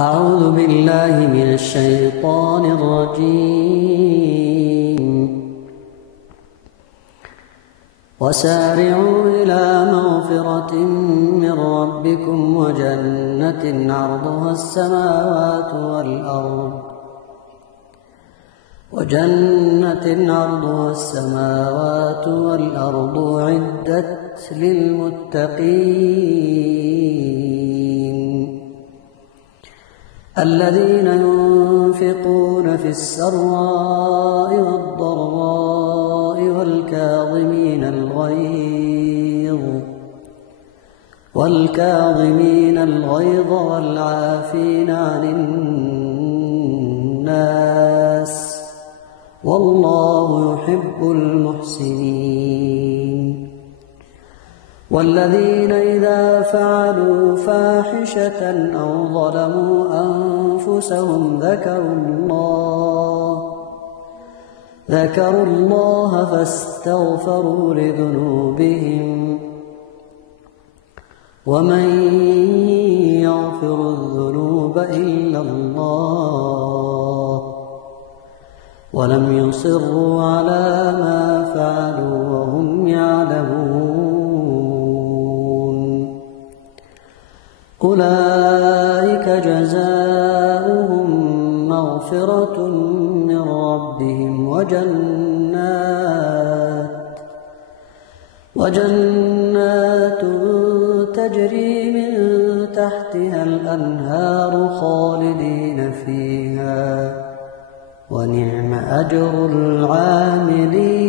أعوذ بالله من الشيطان الرجيم. وسارعوا إلى مغفرة من ربكم وجنة عرضها السماوات والأرض أعدت للمتقين الذين ينفقون في السراء والضراء والكاظمين الغيظ والعافين عن الناس والله يحب المحسنين. والذين إذا فعلوا فاحشة أو ظلموا أنفسهم ذكروا الله فاستغفروا لذنوبهم ومن يغفر الذنوب إلا الله ولم يصروا على ما فعلوا وهم يعلمون. أولئك جزاؤهم مغفرة من ربهم وجنات تجري من تحتها الأنهار خالدين فيها ونعم أجر العاملين.